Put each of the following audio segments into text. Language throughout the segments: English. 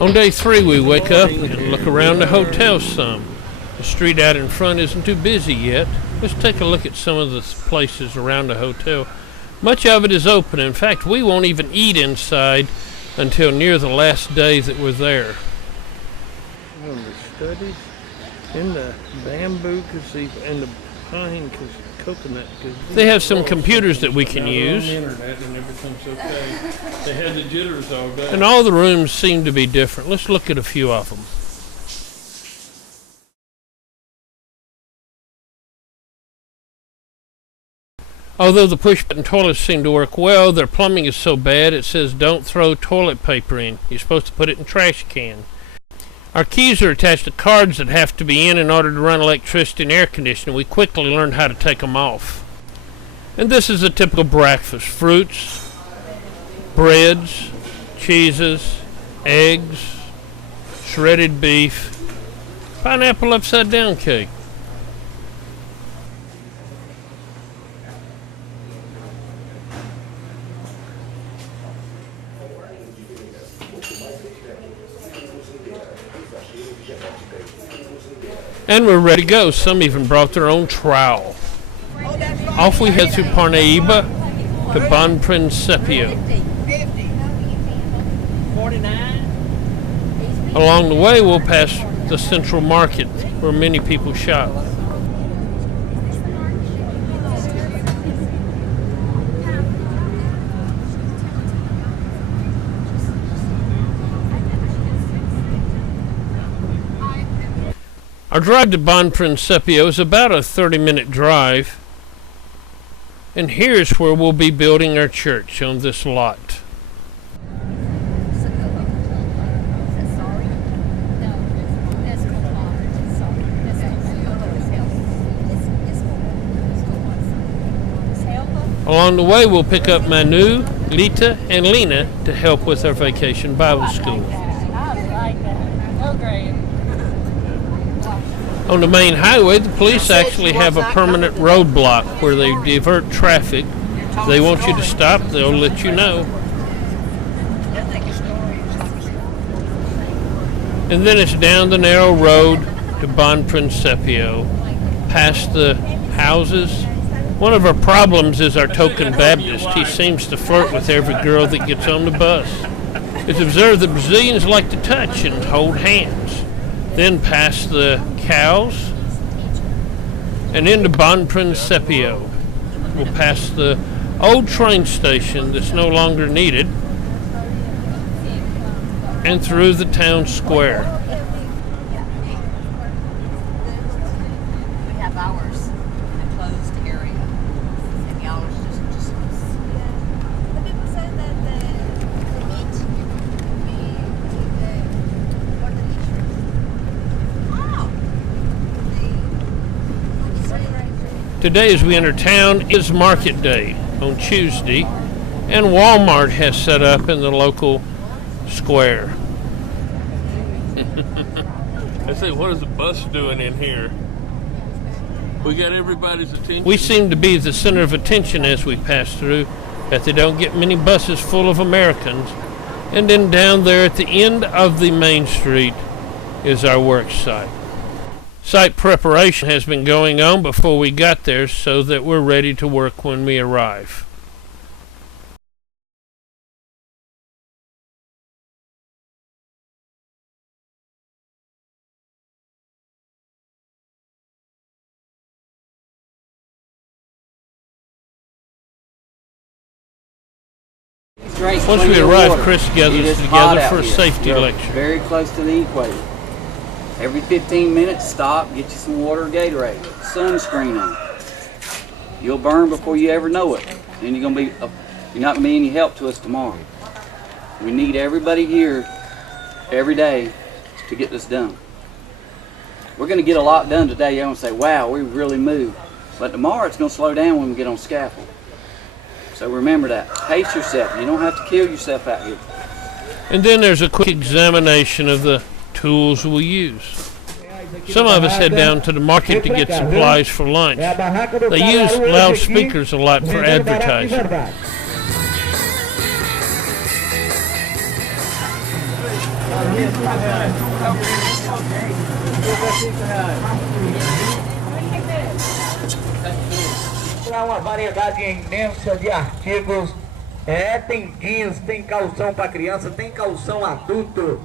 On day 3, we wake up and look around the hotel some. The street out in front isn't too busy yet. Let's take a look at some of the places around the hotel. Much of it is open. In fact, we won't even eat inside until near the last day that we're there. On the studies, in the bamboo gazebo, and the pine coconut gazebo. They have some computers that we can use. And everything's okay. They had the jitters all day. And all the rooms seem to be different. Let's look at a few of them. Although the push-button toilets seem to work well, their plumbing is so bad it says don't throw toilet paper in. You're supposed to put it in a trash can. Our keys are attached to cards that have to be in order to run electricity and air conditioning. We quickly learned how to take them off. And this is a typical breakfast. Fruits, breads, cheeses, eggs, shredded beef, pineapple upside down cake. And we're ready to go. Some even brought their own trowel. Off we head through Parnaíba to Bon Principio. Along the way, we'll pass the central market where many people shop. Our drive to Bon Principio is about a 30-minute drive, and here's where we'll be building our church on this lot. Along the way, we'll pick up Manu, Lita, and Lena to help with our vacation Bible school. On the main highway, the police actually have a permanent roadblock where they divert traffic. If they want you to stop, they'll let you know. And then it's down the narrow road to Bon Principio, past the houses. One of our problems is our token Baptist. He seems to flirt with every girl that gets on the bus. It's observed that Brazilians like to touch and hold hands. Then past the cows and into Bon Principio. We'll pass the old train station that's no longer needed and through the town square. We have ours in a closed area, and yours just the people say that the meat for the Today, as we enter town, is market day on Tuesday, and Walmart has set up in the local square. I say, what is the bus doing in here? We got everybody's attention. We seem to be the center of attention as we pass through, that they don't get many buses full of Americans. And then down there at the end of the main street is our work site. Site preparation has been going on before we got there so that we're ready to work when we arrive. Once we arrive, Chris gathers us together for a safety lecture. Very close to the equator. Every 15 minutes, stop, get you some water or Gatorade. Sunscreen on. You'll burn before you ever know it. And you're not gonna be any help to us tomorrow. We need everybody here every day to get this done. We're gonna get a lot done today. You're gonna say, wow, we really moved. But tomorrow it's gonna slow down when we get on scaffold. So remember that. Pace yourself. You don't have to kill yourself out here. And then there's a quick examination of the tools we use. Some of us head down to the market to get supplies for lunch. They use loudspeakers a lot for advertising. Uma variedade imensa de artigos. Tem jeans, tem calção para criança, tem calção adulto.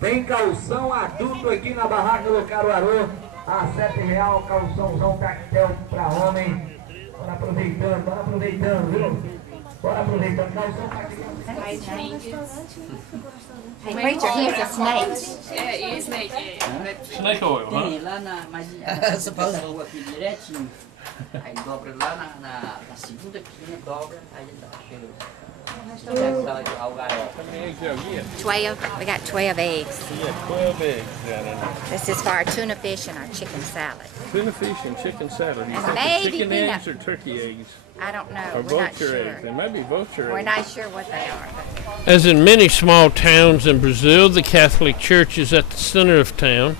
Tem calção adulto aqui na barraca do Caruaru. A R$7, calçãozão tactel para homem. Bora aproveitando, viu? Bora aproveitando, calção para criança. Hey, Rachel, here's a snake. É, e snake, Snake oil, huh? Tem lá na. Mas essa rua aqui direitinho. Aí dobra lá na segunda esquina, dobra, aí dá cheiro. Sala de algarroba. How many eggs y'all get? 12. We got 12 eggs. Yeah, 12 eggs down in there. This is for our tuna fish and our chicken salad. Tuna fish and chicken salad. You And think maybe chicken peanut. eggs or turkey eggs? I don't know. Or We're not vulture sure. eggs? They might be vulture We're eggs. not sure what they are. As in many small towns in Brazil, the Catholic Church is at the center of town.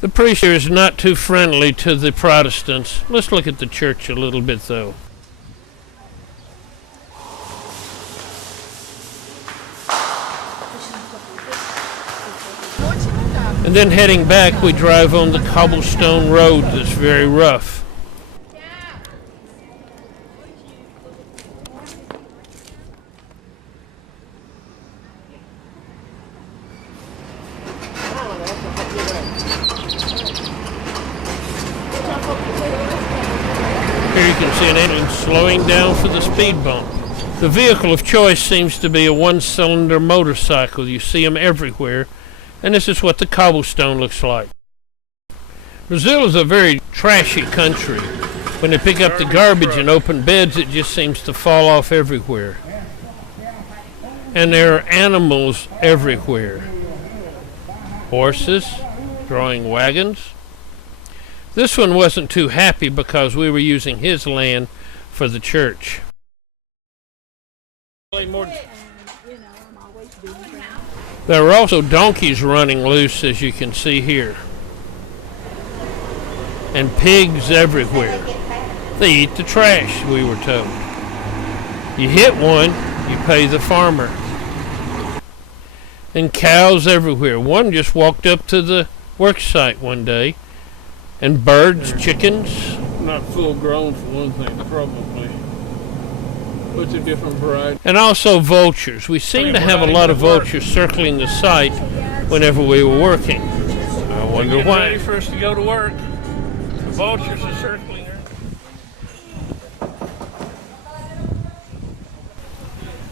The priest here is not too friendly to the Protestants. Let's look at the church a little bit, though. And then heading back, we drive on the cobblestone road that's very rough. Here you can see an ambulance slowing down for the speed bump. The vehicle of choice seems to be a one-cylinder motorcycle. You see them everywhere, and this is what the cobblestone looks like. Brazil is a very trashy country. When they pick up the garbage in open beds, it just seems to fall off everywhere. And there are animals everywhere. Horses, drawing wagons. This one wasn't too happy because we were using his land for the church. There are also donkeys running loose, as you can see here. And pigs everywhere. They eat the trash, we were told. You hit one, you pay the farmer. And cows everywhere. One just walked up to the work site one day. And birds, chickens. Not full grown for one thing, probably. What's a different variety? And also vultures. We seem to have a lot of vultures circling the site whenever we were working. I wonder why. Ready for us to go to work. The vultures are circling her.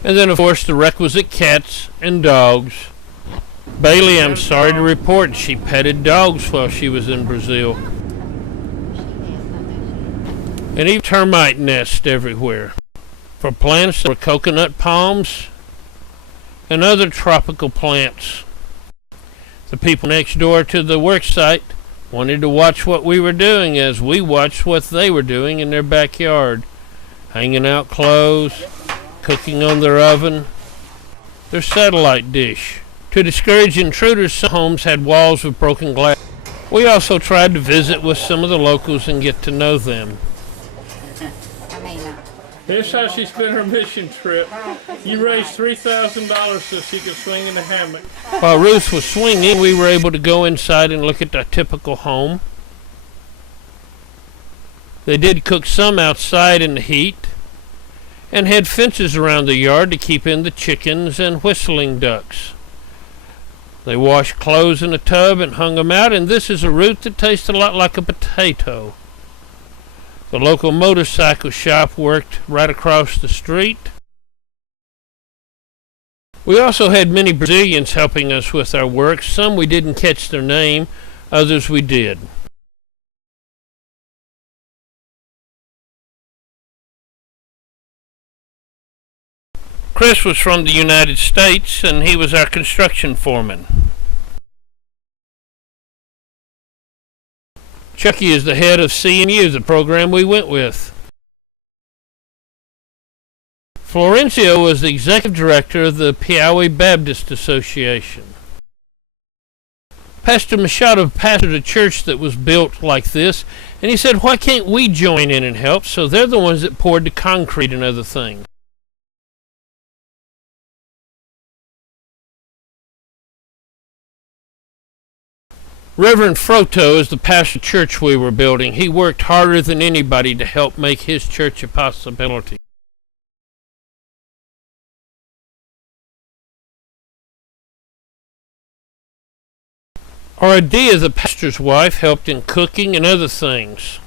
And then, of course, the requisite cats and dogs. Bailey, I'm sorry to report, she petted dogs while she was in Brazil. And even termite nests everywhere. For plants, there were coconut palms and other tropical plants. The people next door to the work site wanted to watch what we were doing as we watched what they were doing in their backyard. Hanging out clothes, cooking on their oven, their satellite dish. To discourage intruders, some homes had walls with broken glass. We also tried to visit with some of the locals and get to know them. Here's how she spent her mission trip. You raised $3,000 so she could swing in the hammock. While Ruth was swinging, we were able to go inside and look at the typical home. They did cook some outside in the heat and had fences around the yard to keep in the chickens and whistling ducks. They washed clothes in a tub and hung them out, and this is a root that tastes a lot like a potato. The local motorcycle shop worked right across the street. We also had many Brazilians helping us with our work. Some we didn't catch their name, others we did. Chris was from the United States, and he was our construction foreman. Chucky is the head of CMU, the program we went with. Florencio was the executive director of the Piauí Baptist Association. Pastor Machado pastored a church that was built like this, and he said, why can't we join in and help? So they're the ones that poured the concrete and other things. Reverend Froto is the pastor of the church we were building. He worked harder than anybody to help make his church a possibility. Ardea, the pastor's wife, helped in cooking and other things.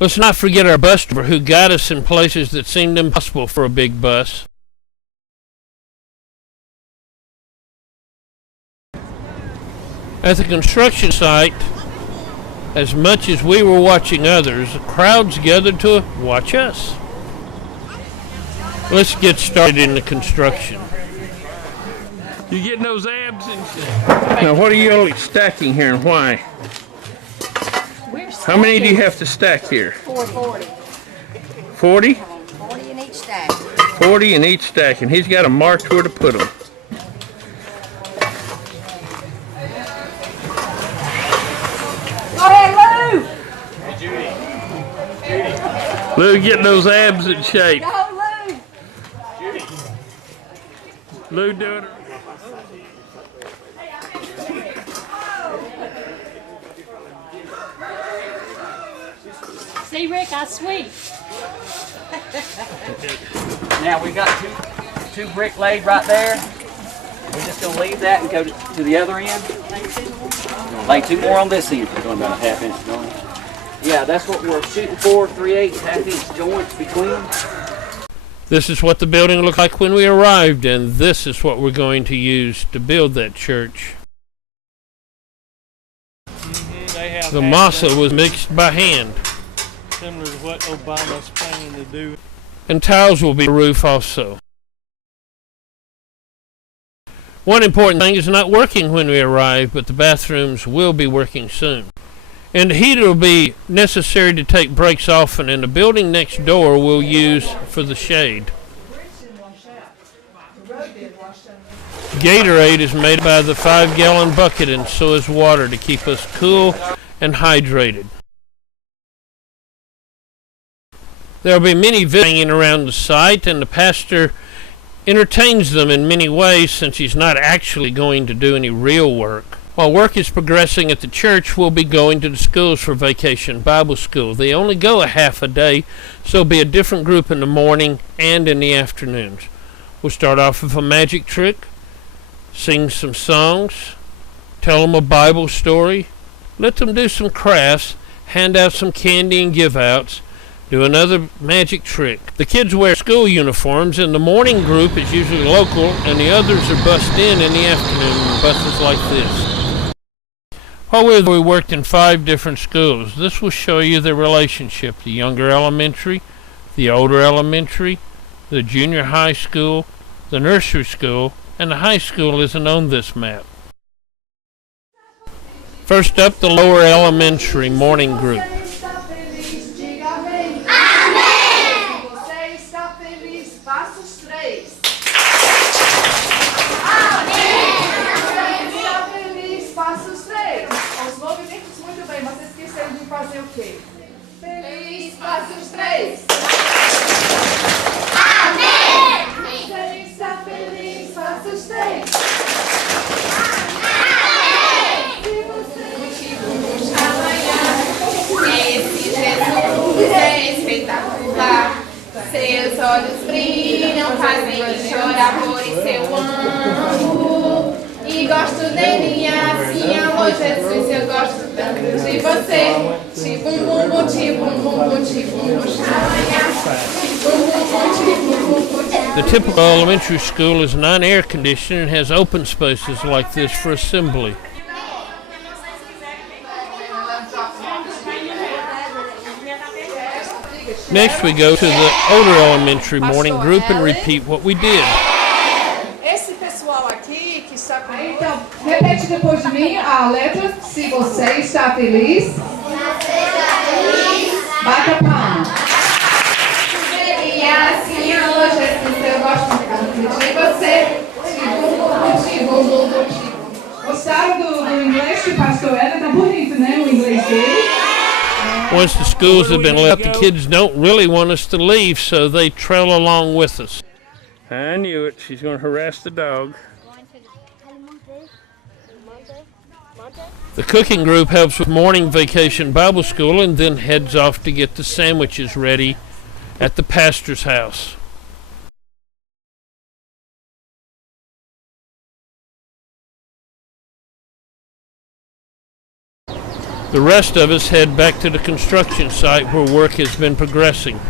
Let's not forget our bus driver who got us in places that seemed impossible for a big bus. At the construction site, as much as we were watching others, crowds gathered to watch us. Let's get started in the construction. You getting those abs and shit? Now, what are you all stacking here and why? How many do you have to stack here? 440. 40? 40 in each stack. 40 in each stack, and he's got a marked where to put them. Go ahead, Lou! Lou, get those abs in shape. Go, Lou! Lou doing it. See, Rick, I sweep. Now we got two brick laid right there. We're just gonna leave that and go to the other end. Lay two more on this end. We're going about a half-inch joint. Yeah, that's what we're shooting for. 3/8 half-inch joints between them. This is what the building looked like when we arrived, and this is what we're going to use to build that church. The masa was mixed by hand. Similar to what Obama's planning to do. And tiles will be on the roof also. One important thing is not working when we arrive, but the bathrooms will be working soon. And the heater will be necessary to take breaks often, and the building next door we'll use for the shade. Gatorade is made by the 5-gallon bucket, and so is water to keep us cool and hydrated. There will be many visitors hanging around the site, and the pastor entertains them in many ways since he's not actually going to do any real work. While work is progressing at the church, we'll be going to the schools for Vacation Bible School. They only go a half a day, so it'll be a different group in the morning and in the afternoons. We'll start off with a magic trick, sing some songs, tell them a Bible story, let them do some crafts, hand out some candy and give outs, do another magic trick. The kids wear school uniforms, and the morning group is usually local, and the others are bussed in the afternoon, buses like this. While we worked in 5 different schools. This will show you the relationship, the younger elementary, the older elementary, the junior high school, the nursery school, and the high school isn't on this map. First up, the lower elementary morning group. Fazer o quê? Feliz, faça os 3. Amém! Você está feliz, faça os 3. Amém! Se você motivo amanhã, esse Jesus é espetacular. Seus olhos brilham, fazem chorar, por isso eu amo. E gosto dele assim, amor Jesus, eu gosto tanto de você. Ti-bum-bum-bum, ti-bum-bum-bum, ti-bum-bum, xalanhá. Ti-bum-bum-bum, ti-bum-bum-bum. The typical elementary school is non-air conditioned and has open spaces like this for assembly. Next we go to the older elementary morning group and repeat what we did. Esse pessoal aqui que está com... Então, repete depois de mim a letra. Se você está feliz, bata palma. E assim, alô Jesus, eu gosto tanto de você. Gostaram do inglês que o pastor era? Tá bonito, né? O inglês dele. Once the schools have been left, the kids don't really want us to leave, so they trail along with us. I knew it. She's going to harass the dog. The cooking group helps with morning vacation Bible school and then heads off to get the sandwiches ready at the pastor's house. The rest of us head back to the construction site where work has been progressing.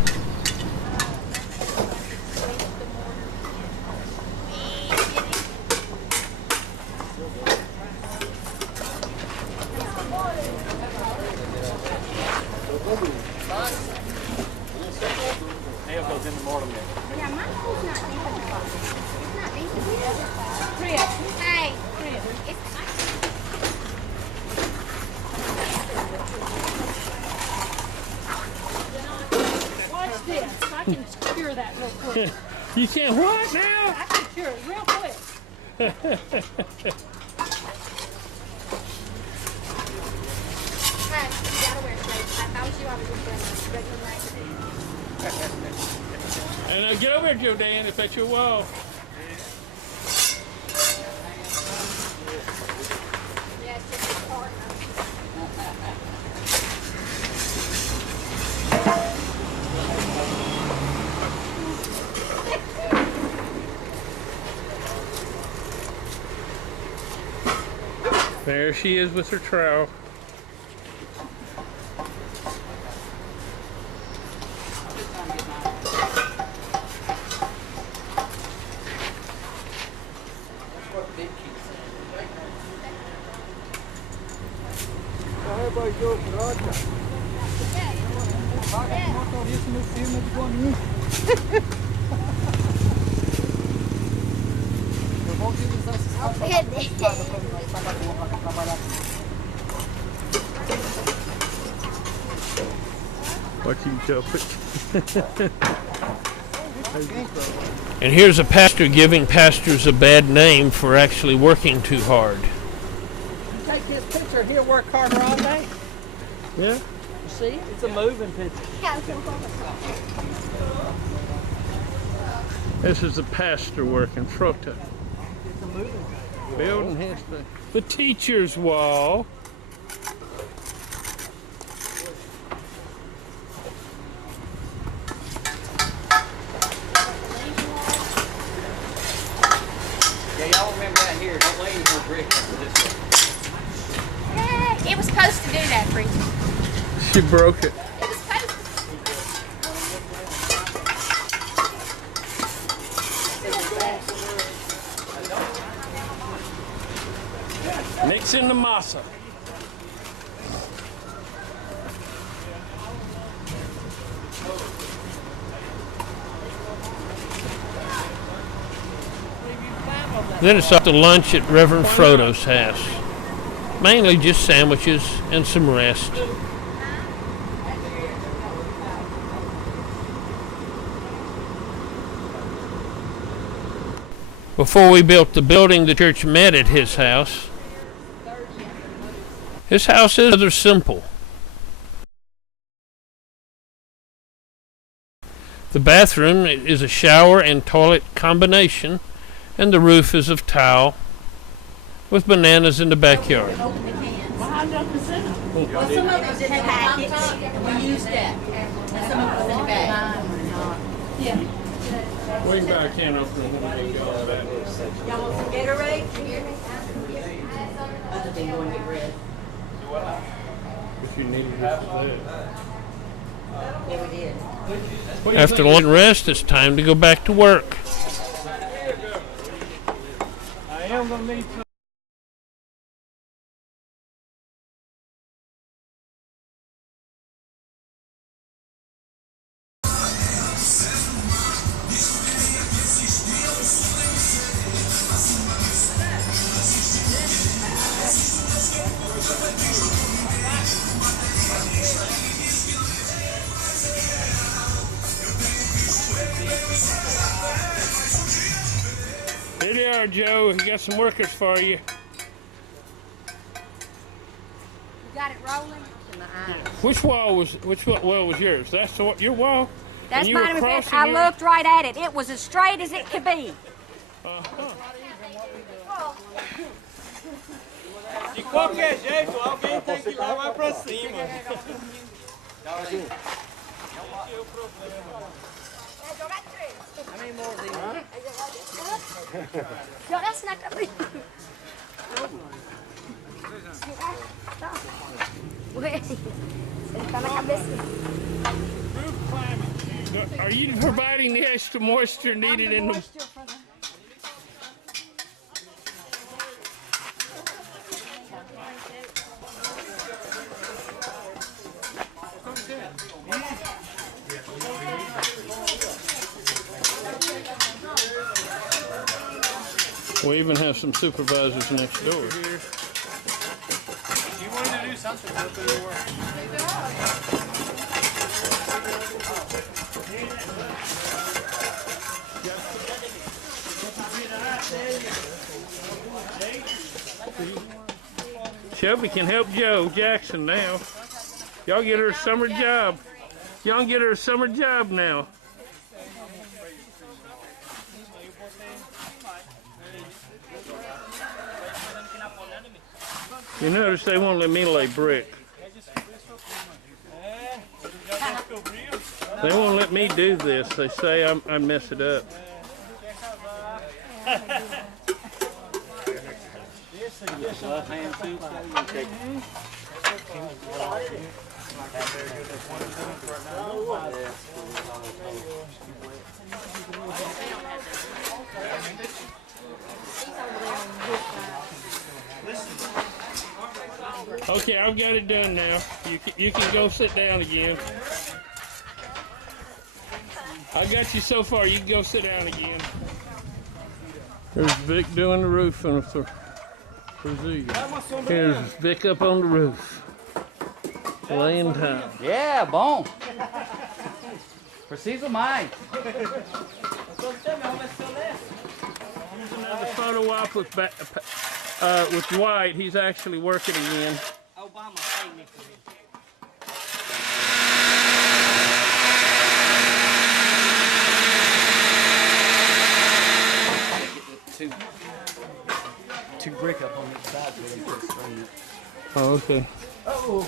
You can't what now? I can cure it real quick. And get over here, Joe Dan, if that's your wall. There she is with her trowel. Watch you jump it. And here's a pastor giving pastors a bad name for actually working too hard. Take this picture, he'll work harder all day. Yeah. You see? It's a moving picture. This is the pastor working. Frota. It's a moving picture. Building his the teacher's wall. Yeah, y'all remember that here. Don't lay any more bricks for this one. Yay! It was supposed to do that, preacher. She broke it. It was supposed to. Mix in the masa. Then it's off to lunch at Reverend Frodo's house. Mainly just sandwiches and some rest. Before we built the building, the church met at his house. His house is rather simple. The bathroom is a shower and toilet combination, and the roof is of tile with bananas in the backyard. Well, how does it sit? Well, some of it's in the package, and we used that. And some of it's in the bag. Yeah. We can buy a can opener when we go to that. Y'all want some Gatorade? Other than going to get red. If you need to have that. Yeah, we did. After lunch and rest, it's time to go back to work. I am going to need some. Here they are, Joe. We got some workers for you. You got it rolling? Which wall was yours? That's your wall? That's And you were mine. crossing I here? looked right at it. It was as straight as it could be. De qualquer jeito, alguém tem que levar pra cima. Yo, that's not gonna be. Está na cabeça. Are you providing the extra moisture needed in the... We even have some supervisors next door. You wanted to do something with it or Shelby can help Joe Jackson now. Y'all get her a summer job. Y'all get her a summer job now. You notice they won't let me lay brick. They won't let me do this. They say I mess it up. Okay, I've got it done now. You can go sit down again. I got you so far. You can go sit down again. There's Vic doing the roof on the Here's Vic up on the roof. Laying time. Yeah, bom. Precisa mais. Another photo op with Dwight. He's actually working again. Two brick up on each side so they can string it. Oh, okay. Oh!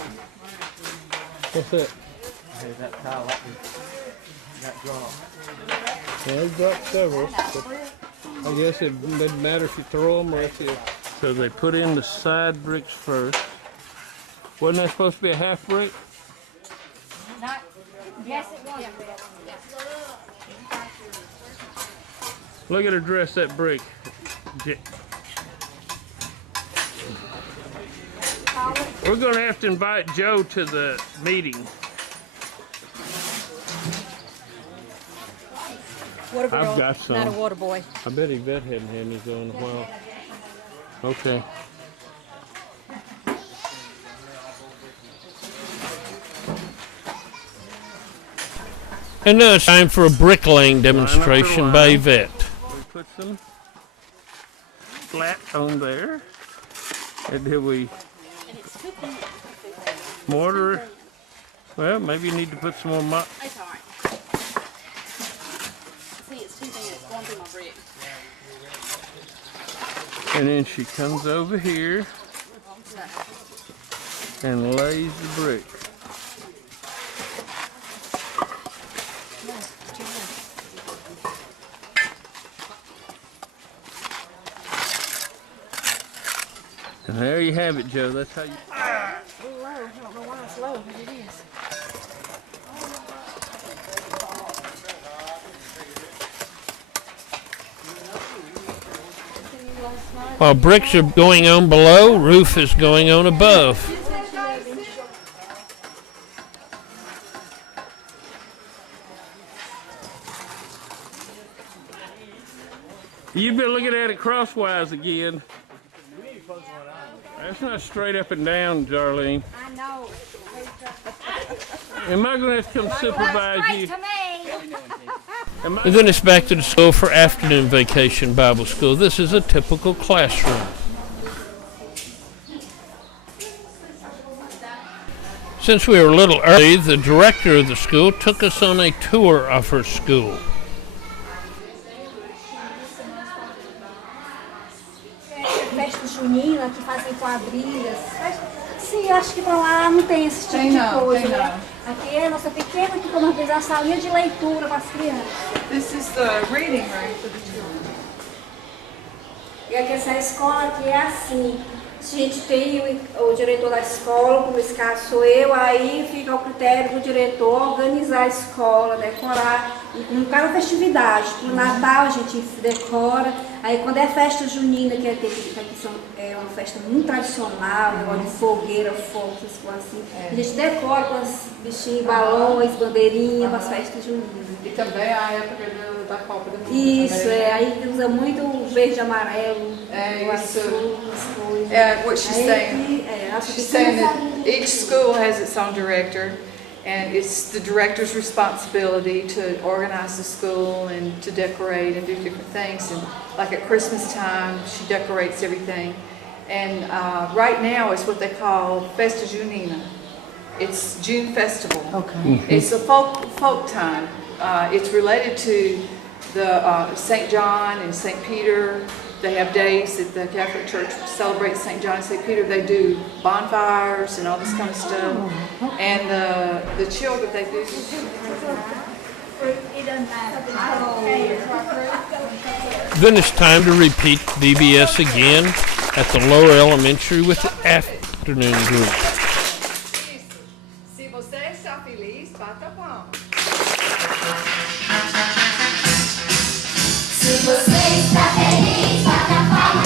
What's that? There's that tile up got dropped. Yeah, they dropped several, but I guess it doesn't matter if you throw them or if you... So they put in the side bricks first. Wasn't that supposed to be a half brick? Not, yes, it was. Look at her dress that brick. We're going to have to invite Joe to the meeting. Water girl, I've got some. not a water boy. I bet Yvette hadn't had these on in a while. Okay. And now it's time for a bricklaying demonstration by Yvette. We put some flat on there. And then we mortar. Well, maybe you need to put some more It's all right. See, it's too thin. It's going through my brick. And then she comes over here and lays the brick. And there you have it, Joe. That's how you... It's low. I don't know why it's low, but it is. While bricks are going on below, roof is going on above. You've been looking at it crosswise again. That's not straight up and down, Darlene. I know. Am I going to have to come supervise Straight you? to me. And then it's back to the school for afternoon vacation Bible school. This is a typical classroom. Since we were a little early, the director of the school took us on a tour of her school. Festa junina, que fazem quadrilhas. Sim, acho que pra lá não tem esse tipo de coisa. Né? Aqui é nossa pequena, que como fez a salinha de leitura para as crianças. This is the reading room for the children. E aqui essa escola aqui é assim. A gente tem o diretor da escola, como esse caso sou eu, aí fica ao critério do diretor organizar a escola, decorar, e com cada festividade. No Natal a gente decora, aí quando é festa junina, que é uma festa muito tradicional, negócio de fogueira, fogo, essas coisas assim, a gente decora com os bichinhos, balões, bandeirinhas, para as festas juninas. E também a época da Copa do Mundo. Isso, aí usa muito o verde e amarelo, o azul, as coisas. Yeah, what she's saying. She's saying that each school has its own director, and it's the director's responsibility to organize the school and to decorate and do different things. And like at Christmas time, she decorates everything. And right now is what they call Festa Junina. It's June festival. Okay. It's a folk time. It's related to the St. John and St. Peter. They have days that the Catholic Church celebrates St. John and St. Peter. They do bonfires and all this kind of stuff. And the children, they do. Then it's time to repeat VBS again at the lower elementary with the afternoon group. Se você está feliz, bata palma. Se você está feliz, bata palma.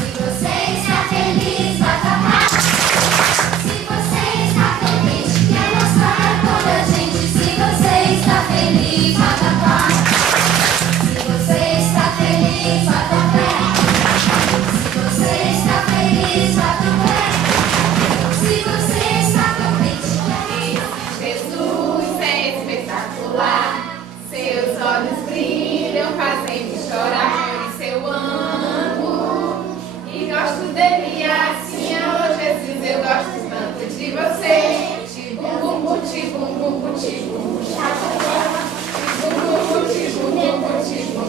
Se você está feliz, bata palma. Se você está feliz, quer mostrar pra toda a gente. Se você está feliz, bata palma. Se você está feliz, bata pé. Se você está feliz, bata pé. Se você está contente, Jesus é espetacular. Seus olhos brilham, fazem-me chorar, por isso eu amo. E gosto dele assim, oh Jesus, eu gosto tanto de você. Tibum, bum, bum, tibum, bum, bum, tibum, tibum, bum, bum, tibum, bum, bum, tibum,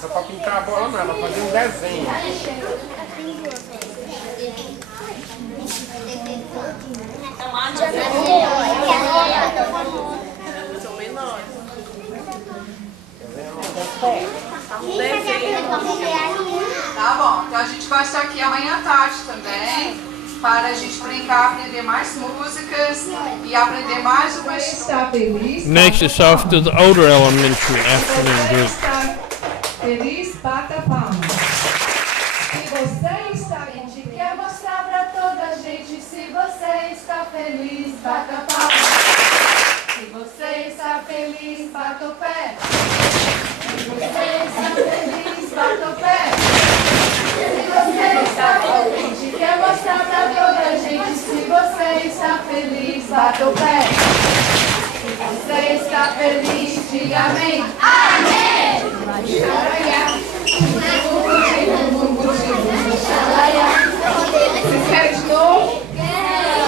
Só pra pintar a bola não, ela fazia um desenho. São menores. Tá bom, então a gente vai estar aqui amanhã à tarde também, para a gente brincar, aprender mais músicas e aprender mais o costume. Next it's off to the older elementary afternoon group. Feliz, bata palma. Se você está feliz, quer mostrar pra toda a gente. Se você está feliz, bata palma. Se você está feliz, bata o pé. Se você está feliz, bata o pé. Se você está feliz, quer mostrar pra toda a gente. Se você está feliz, bata o pé. Se você está feliz, diga amém. Amém! Vocês querem de novo?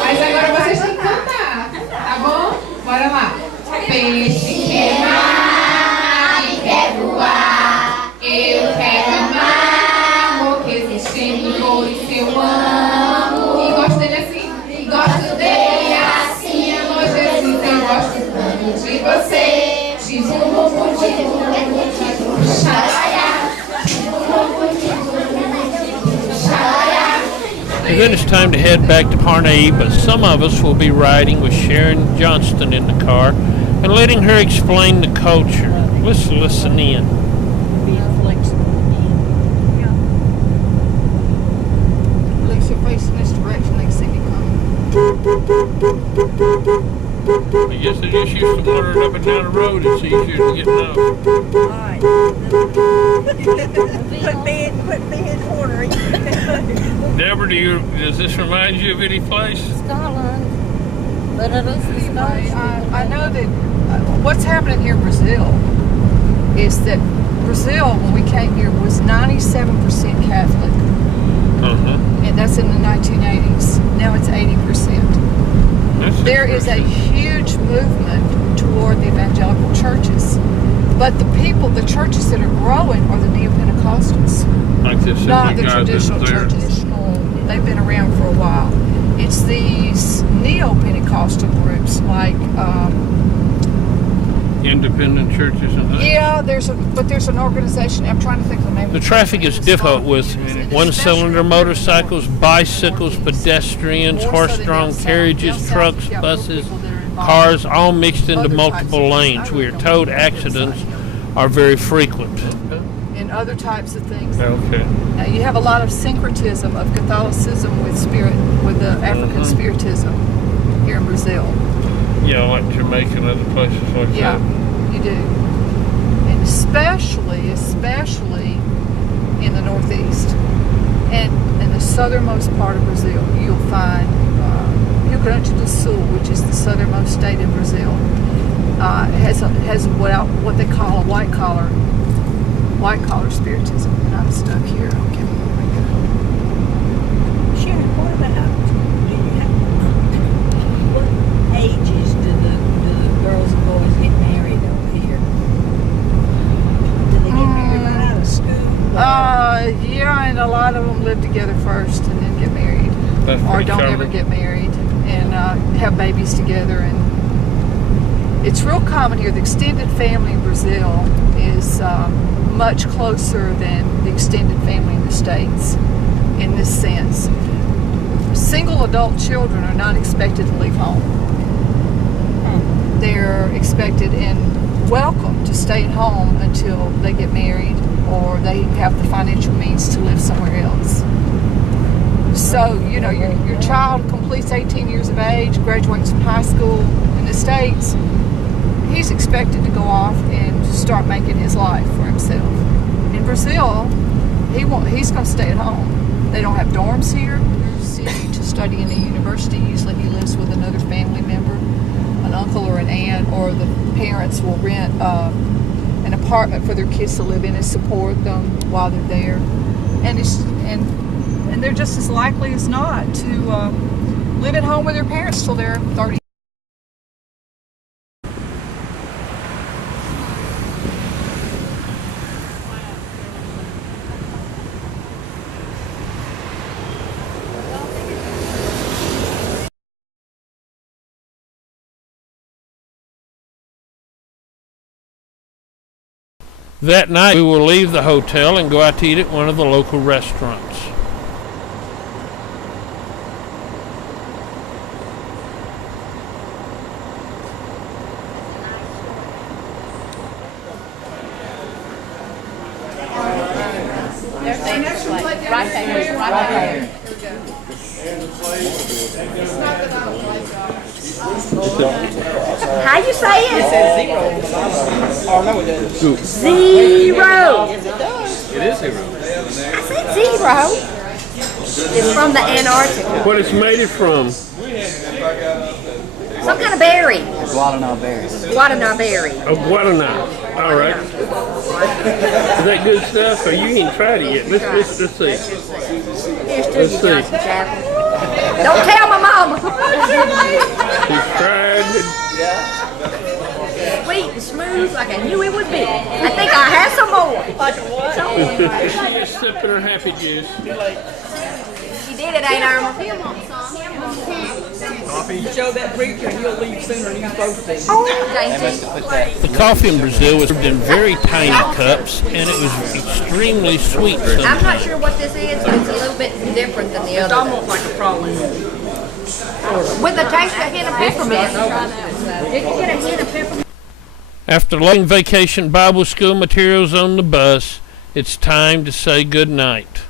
Mas agora vocês têm que cantar, tá bom? Bora lá. Peixe quer mar e quer voar. Eu quero amar, amor que existe em mim, por isso eu amo. E gosto dele assim. E gosto dele assim, amor Jesus, eu gosto tanto de você. And then it's time to head back to Parnay, but some of us will be riding with Sharon Johnston in the car and letting her explain the culture. Let's listen in. Looks your face in this direction, they see me coming. I guess they're just used to wandering up and down the road. It's easier to get out. Alright. Quit being ornery. Deborah, does this remind you of any place? Scotland. But it is Anyway, I know that what's happening here in Brazil is that Brazil, when we came here, was 97% Catholic. And that's in the 1980s. Now it's 80%. There is a huge movement toward the evangelical churches. But the churches that are growing are the Neo-Pentecostals, not the traditional churches. They've been around for a while. It's these Neo-Pentecostal groups like independent churches and things. Yeah, there's an organization. I'm trying to think of the name. The traffic is difficult with one-cylinder motorcycles, bicycles, pedestrians, horse-drawn carriages, trucks, buses, cars, all mixed into multiple lanes. We are told accidents are very frequent. And other types of things. Okay. Now you have a lot of syncretism of Catholicism with the African Spiritism here in Brazil. Yeah, like Jamaica and other places like that. Yeah, you do. And especially in the Northeast and in the southernmost part of Brazil, you'll find Rio Grande do Sul, which is the southernmost state in Brazil, has what they call a white collar spiritism. And I'm stuck here. Okay, where we go. Sharon, what about, what ages do the girls and boys get married over here? Do they get married right out of school? Yeah, and a lot of them live together first and then get married. Or don't ever get married and have babies together. And it's real common here. The extended family in Brazil is much closer than the extended family in the States in this sense. Single adult children are not expected to leave home. They're expected and welcome to stay at home until they get married or they have the financial means to live somewhere else. So, you know, your child completes 18 years of age, graduates from high school in the States, he's expected to go off and start making his life for himself. In Brazil, he's going to stay at home. They don't have dorms here. To study in a university, usually he lives with another family member, an uncle or an aunt, or the parents will rent an apartment for their kids to live in and support them while they're there. And they're just as likely as not to live at home with their parents till they're 30. That night, we will leave the hotel and go out to eat at one of the local restaurants. Right there. How you say it? It says zero. Oh, no, it doesn't. Zero. Yes, it does. It is zero. I said zero. It's from the Antarctica. What is made it from? Some kind of berry. Guaraná berry. Guaraná berry. Oh, Guaraná. All right. Is that good stuff? Or you ain't tried it yet? Let's see. Here's to Let's you, see. Johnston Chapel. Don't tell my mama. She's tried it. Sweet and smooth like I knew it would be. I think I have some more. She's just sipping her happy juice. She Get it, ain't Irma? Show that preacher and he'll leave sooner than he's supposed to. The coffee in Brazil was served in very tiny cups, and it was extremely sweet I'm sometimes. not sure what this is, but it's a little bit different than the other. It's almost like a praline. With a taste of hint of peppermint. Did you get a hint of peppermint? After loading vacation Bible school materials on the bus, it's time to say good night.